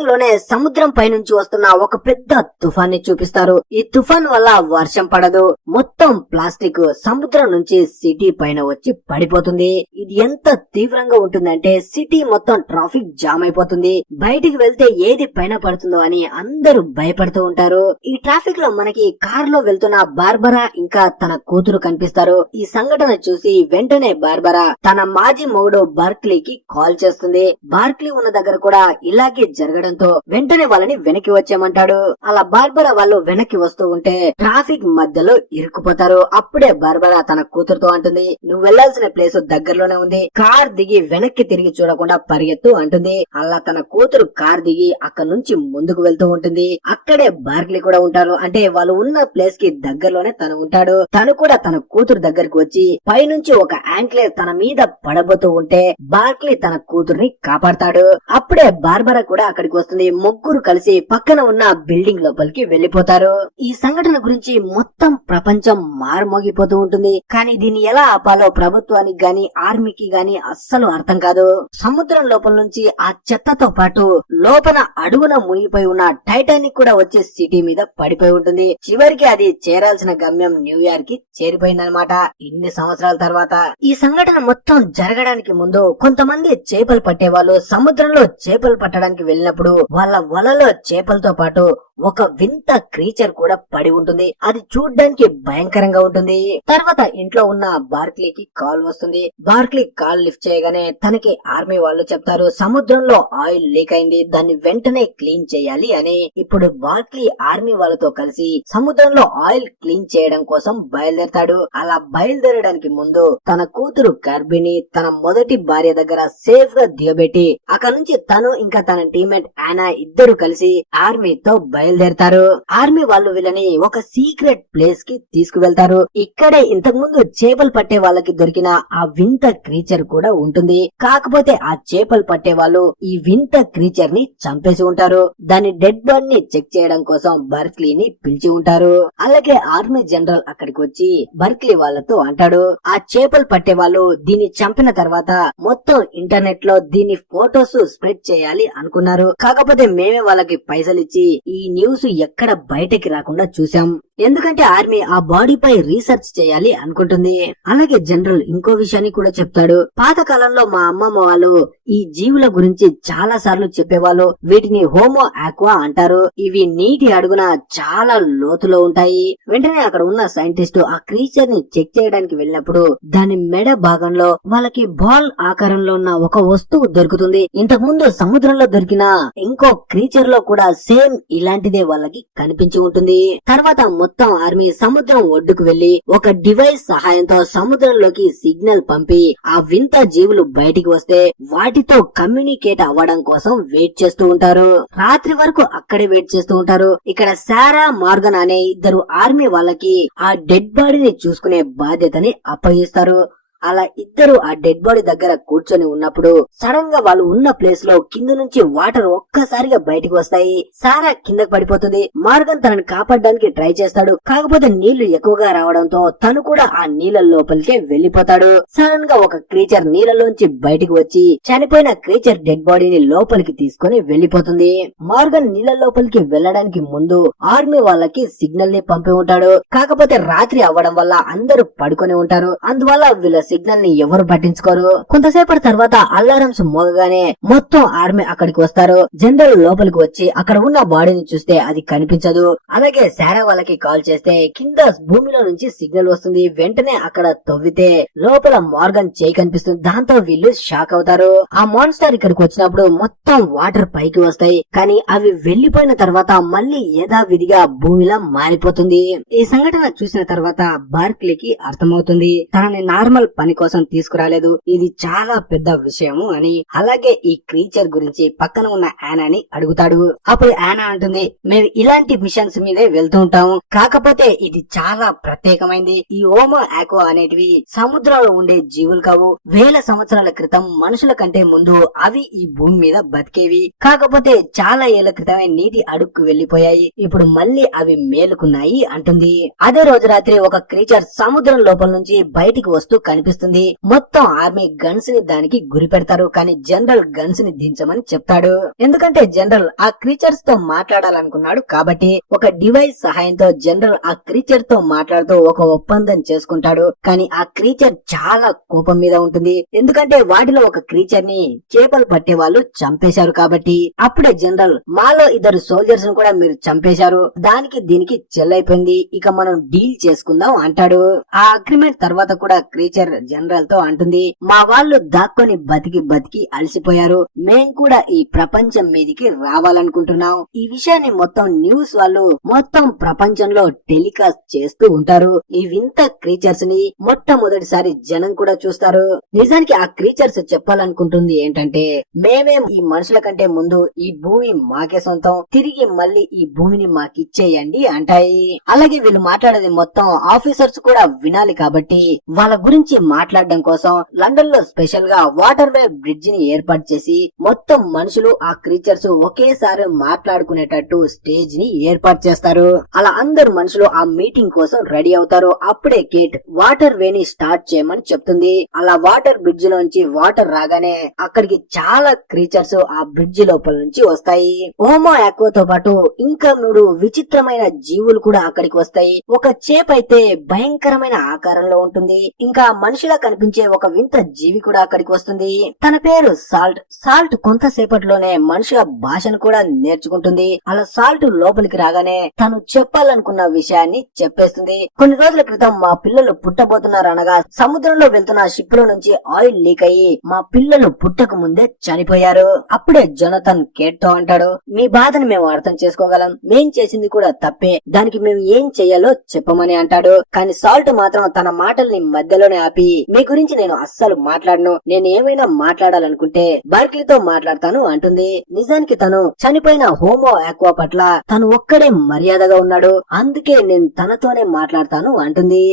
Starting లోనే సముద్రం పైనుంచి వస్తున్న ఒక పెద్ద తుఫాన్ ని చూపిస్తారు. ఈ తుఫాన్ వల్ల వర్షం పడదు, మొత్తం ప్లాస్టిక్ సముద్రం నుంచి సిటీ పైన వచ్చి పడిపోతుంది. ఇది ఎంత తీవ్రంగా ఉంటుందంటే సిటీ మొత్తం ట్రాఫిక్ జామ్ అయిపోతుంది. బయటికి వెళ్తే ఏది పైన పడుతుందో అని అందరూ భయపడుతూ ఉంటారు. ఈ ట్రాఫిక్ లో మనకి కార్ లో వెళ్తున్న బార్బరా ఇంకా తన కూతురు కనిపిస్తారు. ఈ సంఘటన చూసి వెంటనే బార్బరా తన మాజీ మొగుడు బార్క్లీకి కాల్ చేస్తుంది. బార్క్లీ ఉన్న దగ్గర కూడా ఇలాగే జరగడంతో వెంటనే వాళ్ళని వెనక్కి వచ్చేయమంటాడు. అలా బార్బరా వాళ్ళు వెనక్కి వస్తూ ఉంటే ట్రాఫిక్ మధ్యలో ఇరుక్కుపోతారు. అప్పుడే బార్బరా తన కూతురుతో అంటుంది, నువ్వు వెళ్లాల్సిన ప్లేస్ దగ్గరలోనే ఉంది, కార్ దిగి వెనక్కి తిరిగి చూడకుండా పరిగెత్తు అంటుంది. అలా తన కూతురు కార్ దిగి అక్కడ నుంచి ముందుకు వెళ్తూ ఉంటుంది. అక్కడే బార్క్లీ కూడా ఉంటారు. అంటే వాళ్ళు ఉన్న ప్లేస్ కి దగ్గరలోనే తను ఉంటాడు. తను కూడా తన కూతురు దగ్గరికి వచ్చి పైనుంచి ఒక యాంక్లేర్ తన మీద పడబోతూ ఉంటే బార్క్లీ తన కూతుర్ని కాపాడతాడు. అప్పుడే బార్బరా కూడా అక్కడికి వస్తుంది. ముగ్గురు కలిసి పక్కన ఉన్న బిల్డింగ్ లోపలికి వెళ్లిపోతారు. ఈ సంఘటన గురించి మొత్తం ప్రపంచం మారుమోగిపోతూ ఉంటుంది. కానీ దీన్ని ఎలా ఆపాలో ప్రభుత్వానికి గాని ఆర్మీకి గాని అస్సలు అర్థం కాదు. సముద్రం లోపల నుంచి ఆ చెత్తతో పాటు లోపల అడుగున మునిగిపోయి ఉన్న టైటానిక్ కూడా వచ్చే సిటీ మీద పడిపోయి ఉంటుంది. చివరికి అది చేరాల్సిన గమ్యం న్యూయార్క్ కి చేరిపోయిందనమాట. ఇన్ని సంవత్సరాల తర్వాత ఈ సంఘటన మొత్తం జరగడానికి ముందు కొంతమంది చేపలు పట్టే వాళ్ళు సముద్రంలో చేపలు పట్టడానికి వెళ్ళినప్పుడు వాళ్ళ వలలో చేపలతో పాటు ఒక వింత క్రీచర్ కూడా పడి ఉంటుంది. అది చూడ్డానికి భయంకరంగా ఉంటుంది. తర్వాత ఇంట్లో ఉన్న బార్క్లీకి కాల్ వస్తుంది. బార్క్లీ కాల్ లిఫ్ట్ చేయగానే తనకి ఆర్మీ వాళ్ళు చెప్తారు, సముద్రంలో ఆయిల్ లీక్ అయింది, దాన్ని వెంటనే క్లీన్ చేయాలి అని. ఇప్పుడు బార్క్లీ ఆర్మీ వాళ్ళతో కలిసి సముద్రంలో ఆయిల్ క్లీన్ చేయడం కోసం బయలుదేరతాడు. అలా బయలుదేరడానికి ముందు తన కూతురు గర్భిణి తన మొదటి భార్య దగ్గర సేఫ్ గా దిగబెట్టి అక్కడ నుంచి తను ఇంకా తన టీమ్మేట్ యానా ఇద్దరు కలిసి ఆర్మీతో బయలుదేరతారు. ఆర్మీ వాళ్ళు వీళ్ళని ఒక సీక్రెట్ ప్లేస్ కి తీసుకువెళ్తారు. ఇక్కడే ఇంతకు ముందు చేపలు పట్టే వాళ్ళకి దొరికిన ఆ వింత క్రీచర్ కూడా ఉంటుంది. కాకపోతే ఆ చేపలు పట్టే వాళ్ళు ఈ వింత క్రీచర్ ని చంపేసి ఉంటారు. దాని డెడ్ బాడీని చెక్ చేయడం కోసం బర్క్లీని పిలిచి ఉంటారు. అలాగే ఆర్మీ జనరల్ అక్కడికి వచ్చి బర్క్లీ వాళ్ళతో అంటాడు, ఆ చేపలు పట్టే వాళ్ళు దీన్ని చంపిన తర్వాత మొత్తం ఇంటర్నెట్ లో దీని ఫోటోస్ స్ప్రెడ్ చేయాలి అనుకున్నారు. కాకపోతే మేమే వాళ్ళకి పైసలు ఇచ్చి ఈ న్యూస్ ఎక్కడ బయటకి రాకుండా చూసాం. ఎందుకంటే ఆర్మీ ఆ బాడీ పై రీసెర్చ్ చేయాలి అనుకుంటుంది. అలాగే జనరల్ ఇంకో విషయాన్ని కూడా చెప్తాడు, పాతకాలంలో మా అమ్మమ్మ వాళ్ళు ఈ జీవుల గురించి చాలా సార్లు చెప్పేవాళ్ళు. వీటిని హోమో ఆక్వా అంటారు. ఇవి నీటి అడుగున చాలా లోతులో ఉంటాయి. వెంటనే అక్కడ ఉన్న సైంటిస్ట్ ఆ క్రీచర్ ని చెక్ చేయడానికి వెళ్ళినప్పుడు దాని మెడ భాగంలో వాళ్ళకి బాల్ ఆకారంలో ఉన్న ఒక వస్తువు దొరుకుతుంది. ఇంతకు ముందు సముద్రంలో దొరికిన ఇంకో క్రీచర్ లో కూడా సేమ్ ఇలాంటిదే వాళ్ళకి కనిపించి ఉంటుంది. తర్వాత మొత్తం ఆర్మీ సముద్రం ఒడ్డుకు వెళ్లి ఒక డివైస్ సహాయంతో సముద్రంలోకి సిగ్నల్ పంపి ఆ వింత జీవులు బయటికి వస్తే వాటితో కమ్యూనికేట్ అవ్వడం కోసం వెయిట్ చేస్తూ ఉంటారు. రాత్రి వరకు అక్కడే వెయిట్ చేస్తూ ఉంటారు. ఇక్కడ సారా మార్గన్ అనే ఇద్దరు ఆర్మీ వాళ్ళకి ఆ డెడ్ బాడీని చూసుకునే బాధ్యతని అప్పగిస్తారు. అలా ఇద్దరు ఆ డెడ్ బాడీ దగ్గర కూర్చొని ఉన్నప్పుడు సడన్ గా వాళ్ళు ఉన్న ప్లేస్ లో కింద నుంచి వాటర్ ఒక్కసారిగా బయటకు వస్తాయి. సారా కిందకు పడిపోతుంది. మార్గన్ తనని కాపాడడానికి ట్రై చేస్తాడు. కాకపోతే నీళ్లు ఎక్కువగా రావడంతో తను కూడా ఆ నీళ్ల లోపలికే వెళ్లిపోతాడు. సడన్ గా ఒక క్రీచర్ నీళ్లలోంచి బయటకు వచ్చి చనిపోయిన క్రీచర్ డెడ్ బాడీని లోపలికి తీసుకుని వెళ్లిపోతుంది. మార్గన్ నీళ్ల లోపలికి వెళ్లడానికి ముందు ఆర్మీ వాళ్ళకి సిగ్నల్ ని పంపి ఉంటాడు. కాకపోతే రాత్రి అవ్వడం వల్ల అందరూ పడుకొని ఉంటారు. అందువల్ల వీళ్ళ సిగ్నల్ ని ఎవరు పట్టించుకోరు. కొంతసేపటి తర్వాత అలారమ్స్ మోగగానే మొత్తం ఆర్మీ అక్కడికి వస్తారు. జనరల్ లోపలికి వచ్చి అక్కడ ఉన్న బాడీని చూస్తే అది కనిపించదు. అలాగే సారా వాళ్ళకి కాల్ చేస్తే కింద భూమిలో నుంచి సిగ్నల్ వస్తుంది. వెంటనే అక్కడ తవ్వితే లోపల మార్గన్ చేయి కనిపిస్తుంది. దాంతో వీళ్ళు షాక్ అవుతారు. ఆ మాన్స్టర్ ఇక్కడికి వచ్చినప్పుడు మొత్తం వాటర్ పైకి వస్తాయి. కానీ అవి వెళ్లిపోయిన తర్వాత మళ్ళీ యథావిధిగా భూమిలా మారిపోతుంది. ఈ సంఘటన చూసిన తర్వాత బార్క్లీకి అర్థమవుతుంది తనని నార్మల్ పని కోసం తీసుకురాలేదు, ఇది చాలా పెద్ద విషయము అని. అలాగే ఈ క్రీచర్ గురించి పక్కన ఉన్న యానాని అడుగుతాడు. అప్పుడు యానా అంటుంది, మేము ఇలాంటి మిషన్స్ మీదే వెళ్తూ ఉంటాము, కాకపోతే ఇది చాలా ప్రత్యేకమైంది. ఈ హోమో ఆక్వా అనేటివి సముద్రంలో ఉండే జీవులు కావు. వేల సంవత్సరాల క్రితం మనుషుల కంటే ముందు అవి ఈ భూమి మీద బతికేవి. కాకపోతే చాలా ఏళ్ల క్రితమే నీటి అడుక్కు వెళ్లిపోయాయి. ఇప్పుడు మళ్ళీ అవి మేలుకున్నాయి అంటుంది. అదే రోజు రాత్రి ఒక క్రీచర్ సముద్రం లోపల నుంచి బయటికి వస్తూ కనిపిస్తుంది. అనిపిస్తుంది. మొత్తం ఆర్మీ గన్స్ ని దానికి గురి పెడతారు, కానీ జనరల్ గన్స్ ని దించమని చెప్తాడు. ఎందుకంటే జనరల్ ఆ క్రీచర్స్ తో మాట్లాడాలనుకున్నాడు కాబట్టి ఒక డివైస్ సహాయంతో జనరల్ ఆ క్రీచర్ తో మాట్లాడుతూ ఒక ఒప్పందం చేసుకుంటాడు. కానీ ఆ క్రీచర్ చాలా కోపం మీద ఉంటుంది, ఎందుకంటే వాటిలో ఒక క్రీచర్ ని చేపలు పట్టే వాళ్ళు చంపేశారు కాబట్టి. అప్పుడే జనరల్ మాలో 2 సోల్జర్స్ ను కూడా మీరు చంపేశారు, దానికి దీనికి చెల్లైపోయింది, ఇక మనం డీల్ చేసుకుందాం అంటాడు. ఆ అగ్రిమెంట్ తర్వాత కూడా క్రీచర్ జనరల్ తో అంటుంది, మా వాళ్ళు దాక్కొని బతికి అలసిపోయారు, మేం కూడా ఈ ప్రపంచం మీదికి రావాలనుకుంటున్నాం. ఈ విషయాన్ని మొత్తం న్యూస్ వాళ్ళు మొత్తం ప్రపంచంలో టెలికాస్ట్ చేస్తూ ఉంటారు. ఈ వింత క్రీచర్స్ ని మొట్టమొదటిసారి జనం కూడా చూస్తారు. నిజానికి ఆ క్రీచర్స్ చెప్పాలనుకుంటుంది ఏంటంటే, మేమేం ఈ మనుషుల కంటే ముందు ఈ భూమి మాకే సొంతం, తిరిగి మళ్ళీ ఈ భూమిని మాకిచ్చేయండి అంటాయి. అలాగే వీళ్ళు మాట్లాడేది మొత్తం ఆఫీసర్స్ కూడా వినాలి కాబట్టి వాళ్ళ గురించి మాట్లాడడం కోసం లండన్ లో స్పెషల్ గా వాటర్ వే బ్రిడ్జ్ ని ఏర్పాటు చేసి మొత్తం మనుషులు ఆ క్రీచర్స్ ఒకేసారి మాట్లాడుకునేటట్టు స్టేజ్ ని ఏర్పాటు చేస్తారు. అలా అందరు మనుషులు ఆ మీటింగ్ కోసం రెడీ అవుతారు. అప్పుడే కేట్ వాటర్ వే ని స్టార్ట్ చేయమని చెప్తుంది. అలా వాటర్ బ్రిడ్జ్ లోంచి వాటర్ రాగానే అక్కడికి చాలా క్రీచర్స్ ఆ బ్రిడ్జ్ లోపల నుంచి వస్తాయి. హోమో ఆక్వాతో పాటు ఇంకా 3 విచిత్రమైన జీవులు కూడా అక్కడికి వస్తాయి. ఒక చేప అయితే భయంకరమైన ఆకారంలో ఉంటుంది, ఇంకా మనిషిలా కనిపించే ఒక వింత జీవి కూడా అక్కడికి వస్తుంది. తన పేరు సాల్ట్. సాల్ట్ కొంతసేపట్లోనే మనుషుల భాషను కూడా నేర్చుకుంటుంది. అలా సాల్ట్ లోపలికి రాగానే తను చెప్పాలనుకున్న విషయాన్ని చెప్పేస్తుంది. కొన్ని రోజుల క్రితం మా పిల్లలు పుట్టబోతున్నారు అనగా సముద్రంలో వెళ్తున్న షిప్ లో నుంచి ఆయిల్ లీక్ అయ్యి మా పిల్లలు పుట్టక ముందే చనిపోయారు. అప్పుడే జొనథన్ కేట్ తో అంటాడు, మీ బాధను మేము అర్థం చేసుకోగలం, మేం చేసింది కూడా తప్పే, దానికి మేము ఏం చెయ్యాలో చెప్పమని అంటాడు. కానీ సాల్ట్ మాత్రం తన మాటల్ని మధ్యలోనే ఆపి, మీ గురించి నేను అస్సలు మాట్లాడను, నేను ఏమైనా మాట్లాడాలనుకుంటే బర్క్లీతో మాట్లాడతాను అంటుంది. నిజానికి తను చనిపోయిన హోమో ఆక్వా పట్ల తను ఒక్కడే మర్యాదగా ఉన్నాడు, అందుకే నేను తనతోనే మాట్లాడతాను అంటుంది.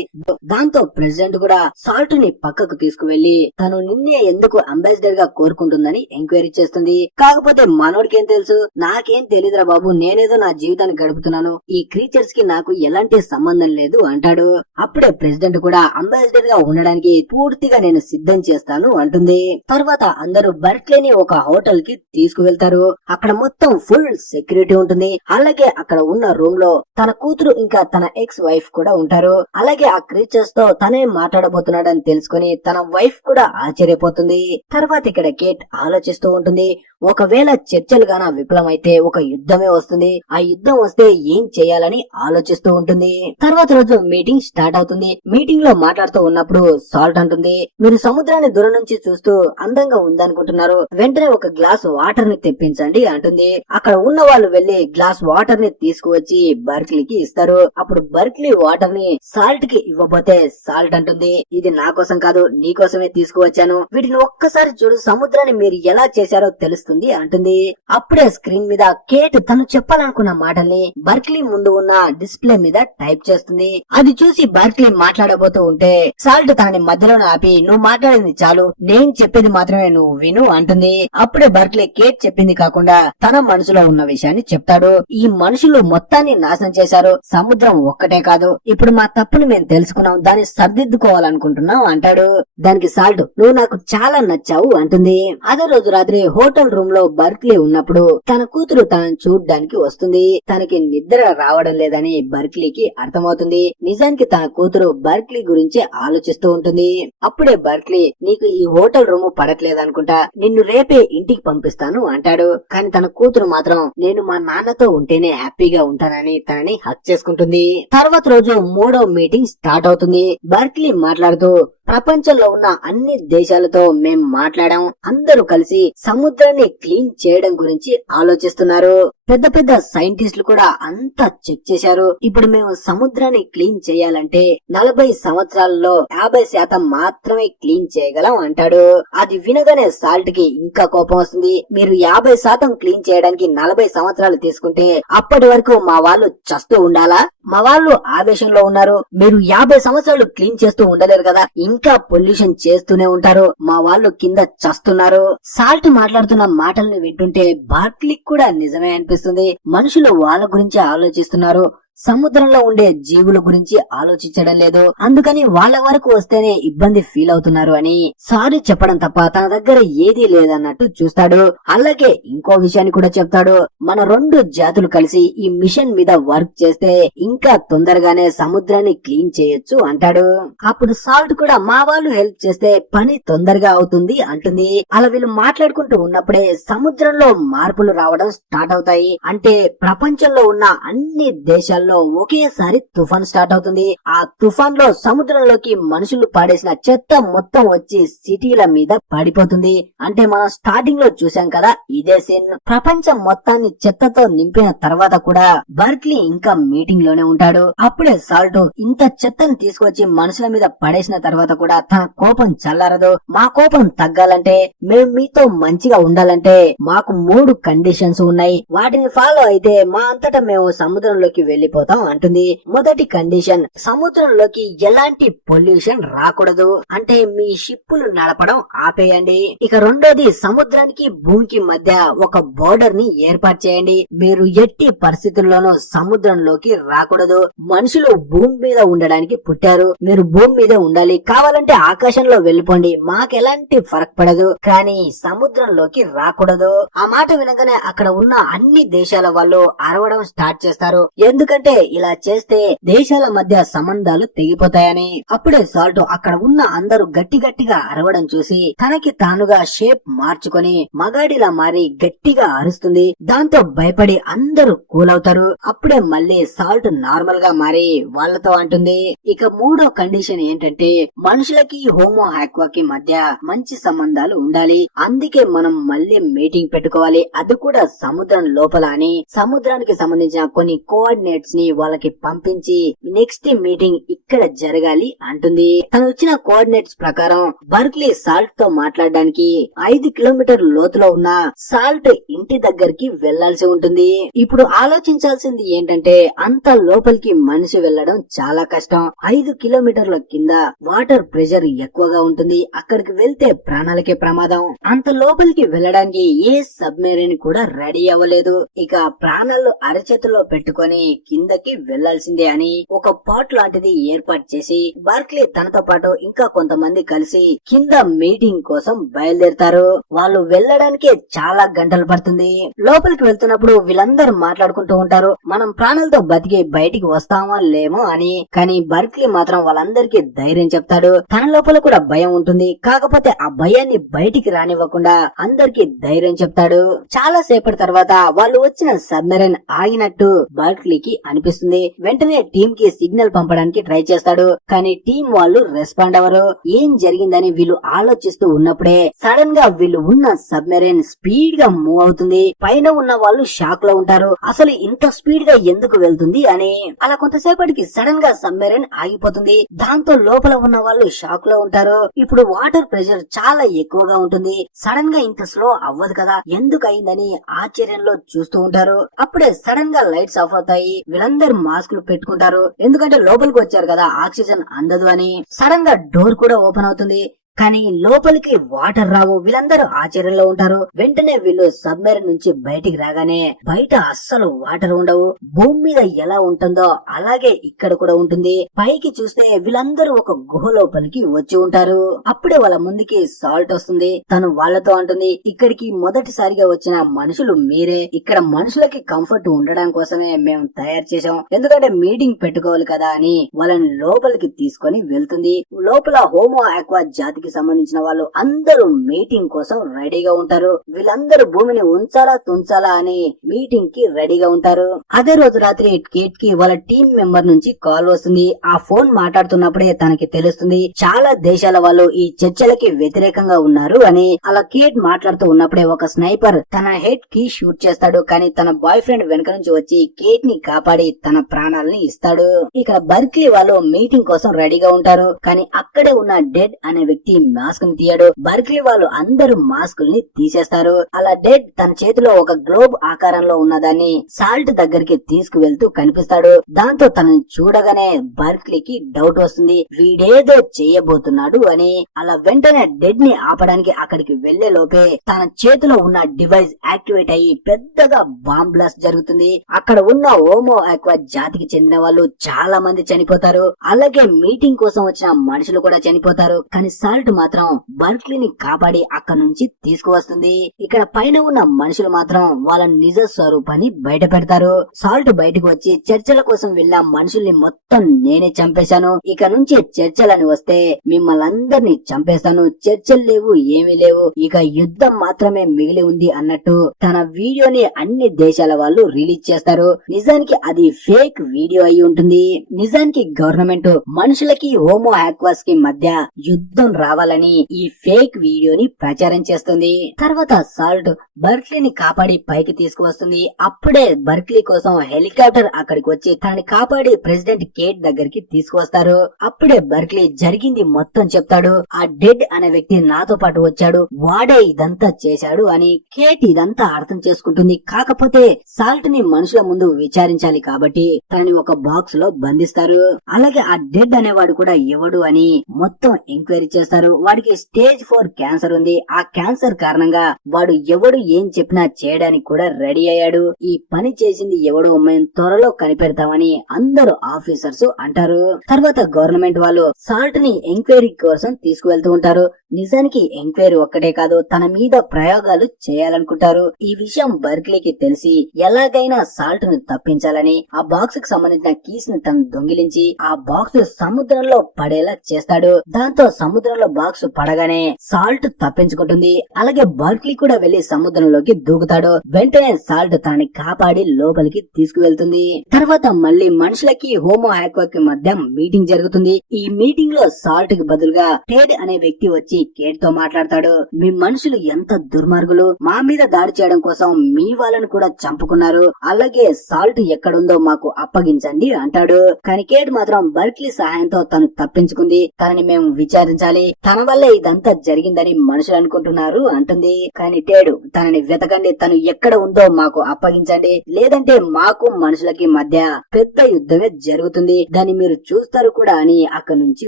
దాంతో ప్రెసిడెంట్ కూడా సాల్ట్ ని పక్కకు తీసుకువెళ్లి తను నిన్నే ఎందుకు అంబాసిడర్ గా కోరుకుంటుందని ఎంక్వైరీ చేస్తుంది. కాకపోతే మనోడికేం తెలుసు, నాకేం తెలీదురా బాబు, నేనేదో నా జీవితాన్ని గడుపుతున్నాను, ఈ క్రీచర్స్ కి నాకు ఎలాంటి సంబంధం లేదు అంటాడు. అప్పుడే ప్రెసిడెంట్ కూడా అంబాసిడర్ గా ఉండడానికి పూర్తిగా నేను సిద్ధం చేస్తాను అంటుంది. తర్వాత అందరూ బర్క్లీని ఒక హోటల్ కి తీసుకువెళ్తారు. అక్కడ మొత్తం ఫుల్ సెక్యూరిటీ ఉంటుంది. అలాగే అక్కడ ఉన్న రూమ్ లో తన కూతురు ఇంకా తన ఎక్స్ వైఫ్ కూడా ఉంటారు. అలాగే ఆ క్రీచర్స్ తో తనే మాట్లాడబోతున్నాడని తెలుసుకుని తన వైఫ్ కూడా ఆశ్చర్యపోతుంది. తర్వాత ఇక్కడ కేట్ ఆలోచిస్తూ ఉంటుంది, ఒకవేళ చర్చలు గాన విఫలమైతే ఒక యుద్ధమే వస్తుంది, ఆ యుద్ధం వస్తే ఏం చేయాలని ఆలోచిస్తూ ఉంటుంది. తర్వాత రోజు మీటింగ్ స్టార్ట్ అవుతుంది. మీటింగ్ లో మాట్లాడుతూ ఉన్నప్పుడు సాల్ట్ అంటుంది, మీరు సముద్రాన్ని దూరం నుంచి చూస్తూ అందంగా ఉందనుకుంటున్నారు, వెంటనే ఒక గ్లాస్ వాటర్ ని తెప్పించండి అంటుంది. అక్కడ ఉన్న వాళ్ళు వెళ్లి గ్లాస్ వాటర్ ని తీసుకువచ్చి బర్క్లీకి ఇస్తారు. అప్పుడు బర్క్లీ వాటర్ ని సాల్ట్ కి ఇవ్వబోతే సాల్ట్ అంటుంది, ఇది నా కోసం కాదు, నీ కోసమే తీసుకువచ్చాను, వీటిని ఒక్కసారి చూడు, సముద్రాన్ని మీరు ఎలా చేశారో తెలుస్తుంది అంటుంది. అప్పుడే స్క్రీన్ మీద కేట్ తను చెప్పాలనుకున్న మాటల్ని బర్క్లీ ముందు ఉన్న డిస్ప్లే మీద టైప్ చేస్తుంది. అది చూసి బర్క్లీ మాట్లాడబోతూ ఉంటే సాల్ట్ తనని మధ్యలోనే ఆపి, నువ్వు మాట్లాడింది చాలు, నేను చెప్పేది మాత్రమే నువ్వు విను అంటుంది. అప్పుడే బర్క్లీ కేట్ చెప్పింది కాకుండా తన మనసులో ఉన్న విషయాన్ని చెప్తాడు. ఈ మనుషులు మొత్తాన్ని నాశనం చేశారు, సముద్రం ఒక్కటే కాదు, ఇప్పుడు మా తప్పుని మేము తెలుసుకున్నాం, దాన్ని సర్దిద్దుకోవాలనుకుంటున్నాం అంటాడు. దానికి సాల్ట్, నువ్వు నాకు చాలా నచ్చావు అంటుంది. అదే రోజు రాత్రి హోటల్ రూమ్ లో బర్క్లీ ఉన్నప్పుడు తన కూతురు తనని చూడ్డానికి వస్తుంది. తనకి నిద్ర రావడం లేదని బర్క్లీకి అర్థమవుతుంది. నిజానికి తన కూతురు బర్క్లీ గురించి ఆలోచిస్తూ ఉంటుంది. అప్పుడే బర్క్లీ, నీకు ఈ హోటల్ రూమ్ పడట్లేదనుకుంటా, నిన్ను రేపే ఇంటికి పంపిస్తాను అంటాడు. కానీ తన కూతురు మాత్రం, నేను మా నాన్నతో ఉంటేనే హ్యాపీగా ఉంటానని తనని హక్ చేసుకుంటుంది. తర్వాత రోజు 3వ మీటింగ్ స్టార్ట్ అవుతుంది. బర్క్లీ మాట్లాడుతూ, ప్రపంచంలో ఉన్న అన్ని దేశాలతో మేం మాట్లాడాం, అందరూ కలిసి సముద్రాన్ని క్లీన్ చేయడం గురించి ఆలోచిస్తున్నారు, పెద్ద పెద్ద సైంటిస్టులు కూడా అంతా చెక్ చేశారు. ఇప్పుడు మేము సముద్రాన్ని క్లీన్ చేయాలంటే 40 సంవత్సరాలలో 50% మాత్రమే క్లీన్ చేయగలం అంటాడు. అది వినగానే సాల్ట్ కి ఇంకా కోపం వస్తుంది. మీరు 50% క్లీన్ చేయడానికి 40 సంవత్సరాలు తీసుకుంటే అప్పటి వరకు మా వాళ్ళు చస్తూ ఉండాలా? మా వాళ్ళు ఆవేశంలో ఉన్నారు, మీరు 50 సంవత్సరాలు క్లీన్ చేస్తూ ఉండలేరు కదా, ఇంకా పొల్యూషన్ చేస్తూనే ఉంటారు, మా వాళ్ళు కింద చస్తున్నారు. సాల్ట్ మాట్లాడుతున్న మాటల్ని వింటుంటే బార్క్లీకి కూడా నిజమే అనిపిస్తుంది. మనుషులు వాళ్ళ గురించి ఆలోచిస్తున్నారు, సముద్రంలో ఉండే జీవుల గురించి ఆలోచించడం లేదు. అందుకని వాళ్ళ వరకు వస్తేనే ఇబ్బంది ఫీల్ అవుతున్నారు అని సారీ చెప్పడం తప్ప తన దగ్గర ఏదీ లేదన్నట్టు చూస్తాడు. అలాగే ఇంకో విషయాన్ని కూడా చెప్తాడు. మన రెండు జాతులు కలిసి ఈ మిషన్ మీద వర్క్ చేస్తే ఇంకా తొందరగానే సముద్రాన్ని క్లీన్ చేయొచ్చు అంటాడు. అప్పుడు సాల్ట్ కూడా మా వాళ్ళు హెల్ప్ చేస్తే పని తొందరగా అవుతుంది అంటుంది. అలా వీళ్ళు మాట్లాడుకుంటూ ఉన్నప్పుడే సముద్రంలో మార్పులు రావడం స్టార్ట్ అవుతాయి. అంటే ప్రపంచంలో ఉన్న అన్ని దేశాల్లో ఒకేసారి తుఫాన్ స్టార్ట్ అవుతుంది. ఆ తుఫాన్ లో సముద్రంలోకి మనుషులు పాడేసిన చెత్త మొత్తం వచ్చి సిటీల మీద పడిపోతుంది. అంటే మనం స్టార్టింగ్ లో చూసాం కదా ఇదే సీన్. ప్రపంచం మొత్తాన్ని చెత్తతో నింపిన తర్వాత కూడా బర్క్లీ ఇంకా మీటింగ్ లోనే ఉంటాడు. అప్పుడే సాల్ట్ ఇంత చెత్తని తీసుకొచ్చి మనుషుల మీద పడేసిన తర్వాత కూడా తన కోపం చల్లారదు. మా కోపం తగ్గాలంటే, మేము మీతో మంచిగా ఉండాలంటే మాకు 3 కండిషన్స్ ఉన్నాయి. వాటిని ఫాలో అయితే మా అంతటా మేము సముద్రంలోకి వెళ్లిపోతాం అంటుంది. మొదటి కండిషన్, సముద్రంలోకి ఎలాంటి పొల్యూషన్ రాకూడదు. అంటే మీ షిప్పులు నడపడం ఆపేయండి. ఇక రెండోది, సముద్రానికి భూమికి మధ్య ఒక బోర్డర్ ని ఏర్పాటు చేయండి. మీరు ఎట్టి పరిస్థితుల్లోనూ సముద్రంలోకి రాకూడదు. మనుషులు భూమి మీద ఉండడానికి పుట్టారు. మీరు భూమి మీదే ఉండాలి. కావాలంటే ఆకాశంలో వెళ్లిపోండి, మాకెలాంటి ఫరక్ పడదు, కానీ సముద్రంలోకి రాకూడదు. ఆ మాట వినగానే అక్కడ ఉన్న అన్ని దేశాల వాళ్ళు అరవడం స్టార్ట్ చేస్తారు. ఎందుకంటే ఇలా చేస్తే దేశాల మధ్య సంబంధాలు తెగిపోతాయని. అప్పుడే సాల్ట్ అక్కడ ఉన్న అందరూ గట్టి గట్టిగా అరవడం చూసి తనకి తానుగా షేప్ మార్చుకొని మగాడిలా మారి గట్టిగా అరుస్తుంది. దాంతో భయపడి అందరూ కూల్ అవుతారు. అప్పుడే మళ్ళీ సాల్ట్ నార్మల్ గా మారి వాళ్ళతో అంటుంది. ఇక మూడో కండిషన్ ఏంటంటే, మనుషులకి హోమో ఆక్వాకి మధ్య మంచి సంబంధాలు ఉండాలి. అందుకే మనం మళ్ళీ మీటింగ్ పెట్టుకోవాలి, అది కూడా సముద్రం లోపల అని. సముద్రానికి సంబంధించిన కొన్ని కోఆర్డినేట్స్ ని వాళ్ళకి పంపించి నెక్స్ట్ మీటింగ్ ఇక్కడ జరగాలి అంటుంది. తను వచ్చిన కోఆర్డినేట్స్ ప్రకారం బర్క్లీ సాల్ట్ తో మాట్లాడడానికి 5 కిలోమీటర్ లోతులో ఉన్న సాల్ట్ ఇంటి దగ్గరికి వెళ్లాల్సి ఉంటుంది. ఇప్పుడు ఆలోచించాల్సింది ఏంటంటే, అంత లోపలికి మనిషి వెళ్లడం చాలా కష్టం. 5 కిలోమీటర్ల కింద వాటర్ ప్రెషర్ ఎక్కువగా ఉంటుంది. అక్కడికి వెళ్తే ప్రాణాలకే ప్రమాదం. అంత లోపలికి వెళ్లడానికి ఏ సబ్మెరైన్ కూడా రెడీ అవ్వలేదు. ఇక ప్రాణాలు అరచేతుల్లో పెట్టుకొని కిందకి వెళ్లాల్సిందే అని ఒక పాట్ లాంటిది ఏర్పాటు చేసి బర్క్లీ తనతో పాటు ఇంకా కొంతమంది కలిసి కింద మీటింగ్ కోసం బయలుదేరతారు. వాళ్ళు వెళ్లడానికే చాలా గంటలు పడుతుంది. లోపలికి వెళ్తున్నప్పుడు వీళ్ళందరూ మాట్లాడుకుంటూ ఉంటారు, మనం ప్రాణాలతో బతికి బయటికి వస్తామా లేమో అని. కానీ బర్క్లీ మాత్రం వాళ్ళందరికీ ధైర్యం చెప్తాడు. తన లోపల కూడా భయం ఉంటుంది, కాకపోతే ఆ భయాన్ని బయటికి రానివ్వకుండా అందరికి ధైర్యం చెప్తాడు. చాలా సేపటి తర్వాత వాళ్ళు వచ్చిన సబ్మెరైన్ ఆగినట్టు బర్క్లీకి అనిపిస్తుంది. వెంటనే టీం కి సిగ్నల్ పంపడానికి ట్రై చేస్తాడు, కానీ టీం వాళ్ళు రెస్పాండ్ అవ్వరు. ఏం జరిగిందని వీళ్ళు ఆలోచిస్తూ ఉన్నప్పుడే సడన్ గా వీళ్ళు ఉన్న సబ్మెరైన్ స్పీడ్ గా మూవ్ అవుతుంది. పైన ఉన్న వాళ్ళు షాక్ లో ఉంటారు, అసలు ఇంత స్పీడ్ గా ఎందుకు వెళ్తుంది అని. అలా కొంతసేపటికి సడన్ గా సబ్మెరైన్ ఆగిపోతుంది. దాంతో లోపల ఉన్న వాళ్ళు షాక్ లో ఉంటారు. ఇప్పుడు వాటర్ ప్రెషర్ చాలా ఎక్కువగా ఉంటుంది. సడన్ గా ఇంత స్లో అవ్వదు కదా, ఎందుకు అయిందని ఆశ్చర్యంలో చూస్తూ ఉంటారు. అప్పుడే సడన్ గా లైట్స్ ఆఫ్ అవుతాయి. వీళ్ళందరూ మాస్కులు పెట్టుకుంటారు, ఎందుకంటే లోపలికి వచ్చారు కదా, ఆక్సిజన్ అందదు అని. సడన్ గా డోర్ కూడా ఓపెన్ అవుతుంది, కానీ లోపలికి వాటర్ రావు. వీళ్ళందరూ ఆశ్చర్యంలో ఉంటారు. వెంటనే వీళ్ళు సబ్మెరైన్ నుంచి బయటికి రాగానే బయట అస్సలు వాటర్ ఉండవు. భూమి మీద ఎలా ఉంటుందో అలాగే ఇక్కడ కూడా ఉంటుంది. పైకి చూస్తే వీళ్ళందరూ ఒక గుహ లోపలికి వచ్చి ఉంటారు. అప్పుడే వాళ్ళ ముందుకి సాల్ట్ వస్తుంది. తను వాళ్ళతో అంటుంది, ఇక్కడికి మొదటిసారిగా వచ్చిన మనుషులు మీరే. ఇక్కడ మనుషులకి కంఫర్ట్ ఉండడం కోసమే మేము తయారు చేసాం, ఎందుకంటే మీటింగ్ పెట్టుకోవాలి కదా అని వాళ్ళని లోపలికి తీసుకొని వెళ్తుంది. లోపల హోమో ఆక్వా జాతికి సంబంధించిన వాళ్ళు అందరూ మీటింగ్ కోసం రెడీగా ఉంటారు. వీళ్ళందరూ భూమిని ఉంచాలా తుంచాలా అని మీటింగ్ కి రెడీగా ఉంటారు. అదే రోజు రాత్రి కేట్ కి వాళ్ళ టీం మెంబర్ నుంచి కాల్ వస్తుంది. ఆ ఫోన్ మాట్లాడుతున్నప్పుడే తనకి తెలుస్తుంది చాలా దేశాల వాళ్ళు ఈ చర్చలకి వ్యతిరేకంగా ఉన్నారు అని. అలా కేట్ మాట్లాడుతూ ఉన్నప్పుడే ఒక స్నైపర్ తన హెడ్ కి షూట్ చేస్తాడు, కానీ తన బాయ్ ఫ్రెండ్ వెనక నుంచి వచ్చి కేట్ ని కాపాడి తన ప్రాణాలని ఇస్తాడు. ఇక్కడ బర్క్లీ వాళ్ళు మీటింగ్ కోసం రెడీగా ఉంటారు, కానీ అక్కడే ఉన్న డెడ్ అనే వ్యక్తి మాస్క్ ని తీయడు. బర్క్లీ వాళ్ళు అందరూ మాస్కుల్ని తీసేస్తారు. అలా డెడ్ తన చేతిలో ఒక గ్లోబ్ ఆకారంలో ఉన్నదాన్ని సాల్ట్ దగ్గరికి తీసుకువెళ్తూ కనిపిస్తాడు. దాంతో తనని చూడగానే బర్క్లీకి డౌట్ వస్తుంది, వీడేదో చెయ్యబోతున్నాడు అని. అలా వెంటనే డెడ్ ని ఆపడానికి అక్కడికి వెళ్లే లోపే తన చేతిలో ఉన్న డివైస్ యాక్టివేట్ అయ్యి పెద్దగా బాంబ్ బ్లాస్ట్ జరుగుతుంది. అక్కడ ఉన్న హోమో ఆక్వా జాతికి చెందిన వాళ్ళు చాలా మంది చనిపోతారు. అలాగే మీటింగ్ కోసం వచ్చిన మనుషులు కూడా చనిపోతారు. కానీ సాల్ట్ మాత్రం బర్క్లీని కాపాడి అక్కడ నుంచి తీసుకువస్తుంది. ఇక్కడ పైన ఉన్న మనుషులు మాత్రం వాళ్ళ నిజ స్వరూపాన్ని బయట పెడతారు. సాల్ట్ బయటకు వచ్చి చర్చల కోసం వెళ్ళిన మనుషుల్ని మొత్తం నేనే చంపేశాను. ఇక నుంచి చర్చలని వస్తే మిమ్మల్ని అందరినీ చంపేస్తాను. చర్చలు లేవు, ఏమీ లేవు, ఇక యుద్ధం మాత్రమే మిగిలి ఉంది అన్నట్టు తన వీడియోని అన్ని దేశాల వాళ్ళు రిలీజ్ చేస్తారు. నిజానికి అది ఫేక్ వీడియో అయి ఉంటుంది. నిజానికి గవర్నమెంట్ మనుషులకి హోమో ఆక్వాస్ కి మధ్య యుద్ధం రావాలని ఈ ఫేక్ వీడియోని ప్రచారం చేస్తుంది. తర్వాత సాల్ట్ బర్క్లీని కాపాడి పైకి తీసుకువస్తుంది. అప్పుడే బర్క్లీ కోసం హెలికాప్టర్ అక్కడికి వచ్చి తనని కాపాడి ప్రెసిడెంట్ కేట్ దగ్గరికి తీసుకువస్తారు. అప్పుడే బర్క్లీ జరిగింది మొత్తం చెప్తాడు. ఆ డెడ్ అనే వ్యక్తి నాతో పాటు వచ్చాడు, వాడే ఇదంతా చేశాడు అని. కేట్ ఇదంతా అర్థం చేసుకుంటుంది. కాకపోతే సాల్ట్ ని మనుషుల ముందు విచారించాలి కాబట్టి తనని ఒక బాక్స్ లో బంధిస్తారు. అలాగే ఆ డెడ్ అనేవాడు కూడా ఎవడు అని మొత్తం ఎంక్వైరీ చేస్తారు. వాడికి స్టేజ్ 4 క్యాన్సర్ ఉంది. ఆ క్యాన్సర్ కారణంగా వాడు ఎవడు ఏం చెప్పినా చేయడానికి కూడా రెడీ అయ్యాడు. ఈ పని చేసింది ఎవడు మేము త్వరలో కనిపెడతామని అందరూ ఆఫీసర్స్ అంటారు. తర్వాత గవర్నమెంట్ వాళ్ళు సాల్ట్ ని ఎంక్వైరీ కోసం తీసుకువెళ్తూ ఉంటారు. నిజానికి ఎంక్వైరీ ఒక్కటే కాదు, తన మీద ప్రయోగాలు చేయాలనుకుంటారు. ఈ విషయం బర్క్లీకి తెలిసి ఎలాగైనా సాల్ట్ ను తప్పించాలని ఆ బాక్స్ కి సంబంధించిన కీస్ ని తను దొంగిలించి ఆ బాక్స్ సముద్రంలో పడేలా చేస్తాడు. దాంతో సముద్రంలో బాక్స్ పడగానే సాల్ట్ తప్పించుకుంటుంది. అలాగే బర్క్లీ కూడా వెళ్లి సముద్రంలోకి దూకుతాడు. వెంటనే సాల్ట్ తనని కాపాడి లోపలికి తీసుకువెళ్తుంది. తర్వాత మళ్ళీ మనుషులకి హోమో ఆక్వాకి మధ్య మీటింగ్ జరుగుతుంది. ఈ మీటింగ్ లో సాల్ట్ కి బదులుగా టెడ్ అనే వ్యక్తి వచ్చి కేట్ తో మాట్లాడతాడు. మీ మనుషులు ఎంత దుర్మార్గులు, మా మీద దాడి చేయడం కోసం మీ వాళ్ళను కూడా చంపుకున్నారు. అలాగే సాల్ట్ ఎక్కడుందో మాకు అప్పగించండి అంటాడు. కానీ కేట్ మాత్రం బర్క్లీ సహాయంతో తను తప్పించుకుంది, తనని మేము విచారించాలి, తన వల్లే ఇదంతా జరిగిందని మనుషులు అనుకుంటున్నారు అంటుంది. కానీ టేడు తనని వెతకండి, తను ఎక్కడ ఉందో మాకు అప్పగించండి, లేదంటే మాకు మనుషులకి మధ్య పెద్ద యుద్ధమే జరుగుతుంది, దాన్ని మీరు చూస్తారు కూడా అని అక్కడి నుంచి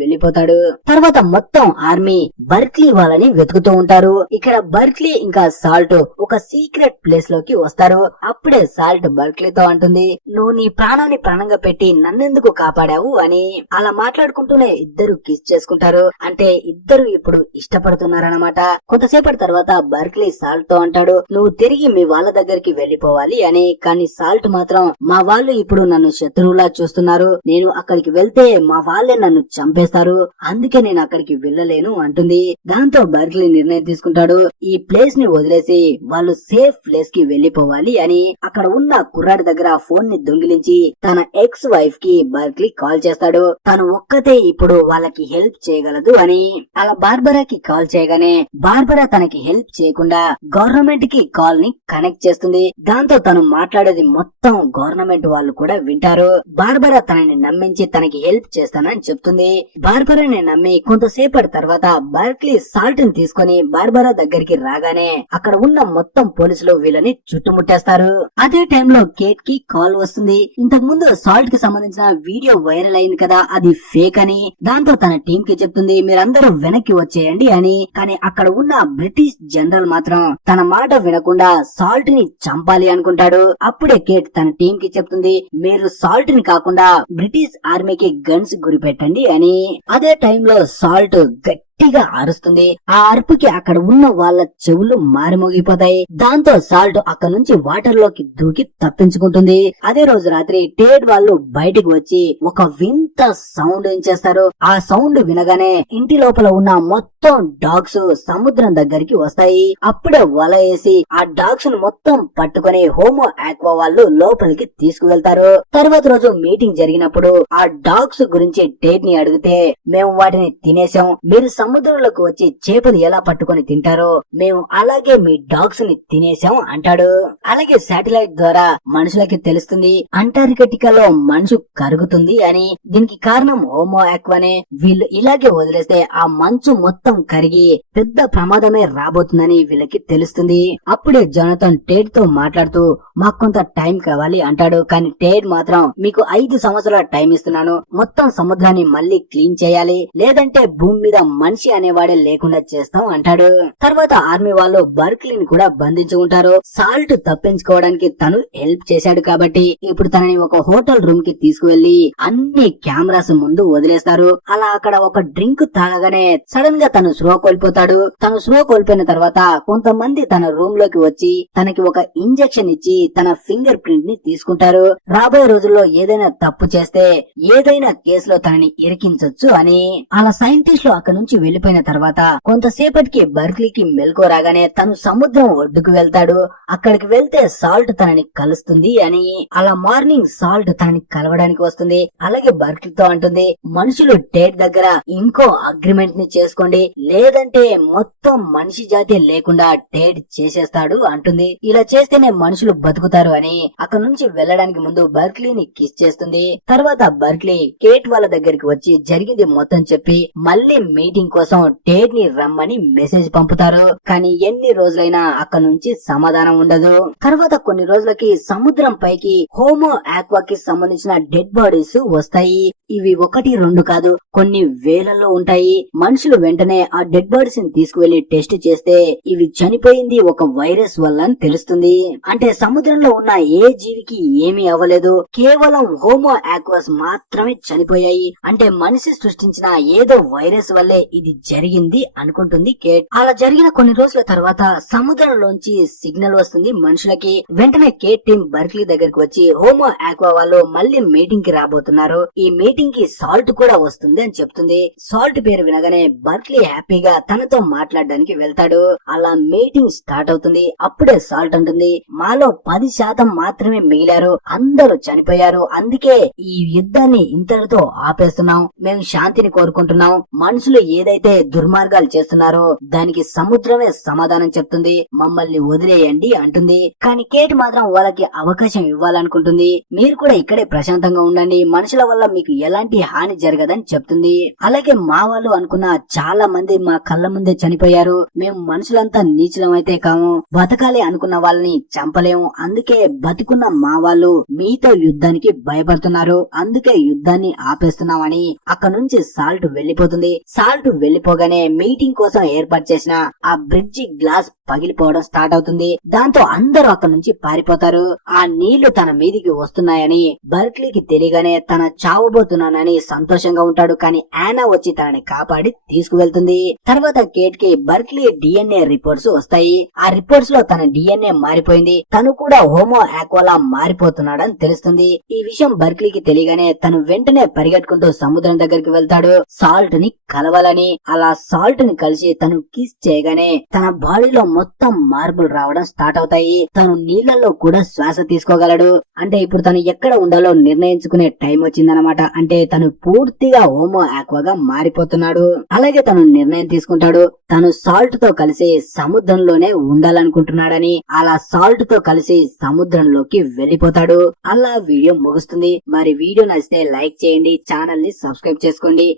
వెళ్లిపోతాడు. తర్వాత మొత్తం ఆర్మీ బర్క్లీ వాళ్ళని వెతుకుతూ ఉంటారు. ఇక్కడ బర్క్లీ ఇంకా సాల్ట్ ఒక సీక్రెట్ ప్లేస్ లోకి వస్తారు. అప్పుడే సాల్ట్ బర్క్లీతో అంటుంది, నువ్వు నీ ప్రాణాన్ని ప్రాణంగా పెట్టి నన్నెందుకు కాపాడావు అని. అలా మాట్లాడుకుంటూనే ఇద్దరు కిస్ చేసుకుంటారు. అంటే ఇద్దరు ఇప్పుడు ఇష్టపడుతున్నారన్నమాట. కొంతసేపటి తర్వాత బర్క్లీ సాల్ట్ తో అంటాడు, నువ్వు తిరిగి మీ వాళ్ళ దగ్గరికి వెళ్లిపోవాలి అని. కానీ సాల్ట్ మాత్రం మా వాళ్ళు ఇప్పుడు నన్ను శత్రువులా చూస్తున్నారు, నేను అక్కడికి వెళ్తే మా వాళ్ళే నన్ను చంపేస్తారు, అందుకే నేను అక్కడికి వెళ్ళలేను అంటుంది. దాంతో బర్క్లీ నిర్ణయం తీసుకుంటాడు, ఈ ప్లేస్ ని వదిలేసి వాళ్ళు సేఫ్ ప్లేస్ కి వెళ్లిపోవాలి అని. అక్కడ ఉన్న కుర్రాడి దగ్గర ఫోన్ ని దొంగిలించి తన ఎక్స్ వైఫ్ కి బర్క్లీ కాల్ చేస్తాడు. తను ఒక్కతే ఇప్పుడు వాళ్ళకి హెల్ప్ చేయగలదు అని. అలా బార్బరాకి కాల్ చేయగానే బార్బరా తనకి హెల్ప్ చేయకుండా గవర్నమెంట్ కి కాల్ ని కనెక్ట్ చేస్తుంది. దాంతో తను మాట్లాడేది మొత్తం గవర్నమెంట్ వాళ్ళు కూడా వింటారు. బార్బరా తనని నమ్మించి తనకి హెల్ప్ చేస్తానని చెప్తుంది. బార్బరాని నమ్మి కొంతసేపటి తర్వాత బర్క్లీ సాల్ట్ ని తీసుకుని బార్బరా దగ్గరికి రాగానే అక్కడ ఉన్న మొత్తం పోలీసులు వీళ్ళని చుట్టుముట్టేస్తారు. అదే టైంలో కేట్ కి కాల్ వస్తుంది. ఇంతకు ముందు సాల్ట్ కి సంబంధించిన వీడియో వైరల్ అయింది కదా, అది ఫేక్ అని. దాంతో తన టీం కి చెప్తుంది, మీరందరూ వెనక్కి వచ్చేయండి అని. కానీ అక్కడ ఉన్న బ్రిటిష్ జనరల్ మాత్రం తన మాట వినకుండా సాల్ట్ ని చంపాలి అనుకుంటాడు. అప్పుడే కేట్ తన టీం కి చెప్తుంది, మీరు సాల్ట్ ని కాకుండా బ్రిటిష్ ఆర్మీకి గన్స్ గురిపెట్టండి అని. అదే టైంలో సాల్ట్ గట్టిగా అరుస్తుంది. ఆ అరుపుకి అక్కడ ఉన్న వాళ్ళ చెవులు మారిమోగిపోతాయి. దాంతో సాల్ట్ అక్కడ నుంచి వాటర్ లోకి దూకి తప్పించుకుంటుంది. అదే రోజు రాత్రి టేడ్ వాళ్ళు బయటికి వచ్చి ఒక వింత సౌండ్ చేస్తారు. ఆ సౌండ్ వినగానే ఇంటి లోపల ఉన్న మొత్తం డాగ్స్ సముద్రం దగ్గరికి వస్తాయి. అప్పుడే వల వేసి ఆ డాగ్స్ ను మొత్తం పట్టుకుని హోమో ఆక్వా వాళ్ళు లోపలికి తీసుకువెళ్తారు. తర్వాత రోజు మీటింగ్ జరిగినప్పుడు ఆ డాగ్స్ గురించి టేడ్ ని అడిగితే, మేము వాటిని తినేసాం, మీరు సముద్రంలోకి వచ్చి చేపలు ఎలా పట్టుకొని తింటారో మేము అలాగే మీ డాగ్స్ ని తినేసాం అంటాడు. అలాగే శాటిలైట్ ద్వారా మనుషులకి తెలుస్తుంది అంటార్కిటికాలో మంచు కరుగుతుంది అని. దీనికి కారణం హోమో ఆక్వానే. వీళ్ళు ఇలాగే వదిలేస్తే ఆ మంచు మొత్తం కరిగి పెద్ద ప్రమాదమే రాబోతుందని వీళ్ళకి తెలుస్తుంది. అప్పుడే జోనాథన్ టేడ్ తో మాట్లాడుతూ మాకు కొంత టైం కావాలి అంటాడు. కానీ టేడ్ మాత్రం మీకు 5 సంవత్సరాల టైం ఇస్తున్నాను, మొత్తం సముద్రాన్ని మళ్ళీ క్లీన్ చేయాలి, లేదంటే భూమి మీద మనిషి అనేవాడే లేకుండా చేస్తాం అంటాడు. తర్వాత ఆర్మీ వాళ్ళు బర్క్లీని కూడా బంధించి ఉంటారు. సాల్ట్ తప్పించుకోవడానికి తను హెల్ప్ చేశాడు కాబట్టి ఇప్పుడు తనని ఒక హోటల్ రూమ్ కి తీసుకువెళ్లి అన్ని కెమెరాస్ ముందు వదిలేస్తారు. అలా అక్కడ ఒక డ్రింక్ తాగగానే సడన్ గా తను స్పృహ కోల్పోతాడు. తను స్పృహ కోల్పోయిన తర్వాత కొంతమంది తన రూమ్ లోకి వచ్చి తనకి ఒక ఇంజెక్షన్ ఇచ్చి తన ఫింగర్ ప్రింట్ ని తీసుకుంటారు. రాబోయే రోజుల్లో ఏదైనా తప్పు చేస్తే ఏదైనా కేసులో తనని ఇరికించొచ్చు అని. అలా సైంటిస్టులు అక్కడి నుంచి వెళ్లిపోయిన తర్వాత కొంతసేపటికి బర్క్లీకి మెలకు రాగానే తను సముద్రం ఒడ్డుకు వెళ్తాడు. అక్కడికి వెళ్తే సాల్ట్ తనని కలుస్తుంది అని. అలా మార్నింగ్ సాల్ట్ తనని కలవడానికి వస్తుంది. అలాగే బర్క్లీతో అంటుంది మనుషులు టేడ్ దగ్గర ఇంకో అగ్రిమెంట్ ని చేసుకోండి, లేదంటే మొత్తం మనిషి జాతి లేకుండా టేడ్ చేసేస్తాడు అంటుంది. ఇలా చేస్తేనే మనుషులు బతుకుతారు అని. అక్కడ నుంచి వెళ్లడానికి ముందు బర్క్లీని కిస్ చేస్తుంది. తర్వాత బర్క్లీ కేట్ వాళ్ళ దగ్గరికి వచ్చి జరిగింది మొత్తం చెప్పి మళ్ళీ మీటింగ్ కోసం టేడ్ ని రమ్మని మెసేజ్ పంపుతారు. కానీ ఎన్ని రోజులైనా అక్కడ నుంచి సమాధానం ఉండదు. తర్వాత కొన్ని రోజులకి సముద్రం పైకి హోమో ఆక్వాకి సంబంధించిన డెడ్ బాడీస్ వస్తాయి. ఇవి 1, 2 కాదు, కొన్ని వేలలో ఉంటాయి. మనుషులు వెంటనే ఆ డెడ్ బాడీస్ ని తీసుకువెళ్లి టెస్ట్ చేస్తే ఇవి చనిపోయింది ఒక వైరస్ వల్ల అని తెలుస్తుంది. అంటే సముద్రంలో ఉన్న ఏ జీవికి ఏమీ అవ్వలేదు, కేవలం హోమో ఆక్వాస్ మాత్రమే చనిపోయాయి. అంటే మనిషి సృష్టించిన ఏదో వైరస్ వల్లే ఇది జరిగింది అనుకుంటుంది కేట్. అలా జరిగిన కొన్ని రోజుల తర్వాత సముద్రంలోంచి సిగ్నల్ వస్తుంది మనుషులకి. వెంటనే కేట్ టీం బర్క్లీ దగ్గరికి వచ్చి హోమో ఆక్వా వాళ్ళు మళ్ళీ మీటింగ్ కి రాబోతున్నారు, ఈ మీటింగ్ కి సాల్ట్ కూడా వస్తుంది అని చెప్తుంది. సాల్ట్ పేరు వినగానే బర్క్లీ హ్యాపీగా తనతో మాట్లాడడానికి వెళ్తాడు. అలా మీటింగ్ స్టార్ట్ అవుతుంది. అప్పుడే సాల్ట్ అంటుంది మాలో 10% మాత్రమే మిగిలారు, అందరూ చనిపోయారు, అందుకే ఈ యుద్ధాన్ని ఇంతటితో ఆపేస్తున్నాం. మేము శాంతిని కోరుకుంటున్నాం. మనుషులు ఏదైతే దుర్మార్గాలు చేస్తున్నారో దానికి సముద్రమే సమాధానం చెప్తుంది, మమ్మల్ని వదిలేయండి అంటుంది. కానీ కేట్ మాత్రం వాళ్ళకి అవకాశం ఇవ్వాలనుకుంటుంది. మీరు కూడా ఇక్కడే ప్రశాంతంగా ఉండండి, మనుషుల వల్ల మీకు ఎలాంటి హాని జరగదని చెప్తుంది. అలాగే మా వాళ్ళు అనుకున్న చాలా మంది మా కళ్ళ ముందే చనిపోయారు. మేము మనుషులంతా నీచులం అయితే కాము, బతకాలి అనుకున్న వాళ్ళని చంపలేము, అందుకే బతికున్న మా వాళ్ళు మీతో యుద్ధానికి భయపడుతున్నారు, అందుకే యుద్ధాన్ని ఆపేస్తున్నామని. అక్కడ నుంచి సాల్ట్ వెళ్లిపోతుంది. సాల్ట్ వెళ్లిపోగానే మీటింగ్ కోసం ఏర్పాటు చేసిన ఆ బ్రిడ్జి గ్లాస్ పగిలిపోవడం స్టార్ట్ అవుతుంది. దాంతో అందరూ అక్కడ నుంచి పారిపోతారు. ఆ నీళ్లు తన మీదికి వస్తున్నాయని బర్క్లీకి తెలియగానే తన చావబోతున్నానని సంతోషంగా ఉంటాడు. కానీ యానా వచ్చి తనని కాపాడి తీసుకువెళ్తుంది. తర్వాత కేట్ కి బర్క్లీ డిఎన్ఏ రిపోర్ట్స్ వస్తాయి. ఆ రిపోర్ట్స్ లో తన డిఎన్ఏ మారిపోయింది, తను కూడా హోమో ఆక్వాలా మారిపోతున్నాడని తెలుస్తుంది. ఈ విషయం బర్క్లీకి తెలియగానే తను వెంటనే పరిగెట్టుకుంటూ సముద్రం దగ్గరికి వెళ్తాడు సాల్ట్ ని కలవాలని. అలా సాల్ట్ ని కలిసి తను కిస్ చేయగానే తన బాడీలో మొత్తం మార్పులు రావడం స్టార్ట్ అవుతాయి. తను నీళ్లలో కూడా శ్వాస తీసుకోగలడు. అంటే ఇప్పుడు తను ఎక్కడ ఉండాలో నిర్ణయించుకునే టైం వచ్చిందనమాట. అంటే తను పూర్తిగా హోమో ఆక్వాగా మారిపోతున్నాడు. అలాగే తను నిర్ణయం తీసుకుంటాడు, తను సాల్ట్ తో కలిసి సముద్రంలోనే ఉండాలనుకుంటున్నాడని. అలా సాల్ట్ తో కలిసి సముద్రంలోకి వెళ్లిపోతాడు. అలా వీడియో ముగుస్తుంది. మరి వీడియో నచ్చితే లైక్ చేయండి, ఛానల్ ని సబ్స్క్రైబ్ చేసుకోండి.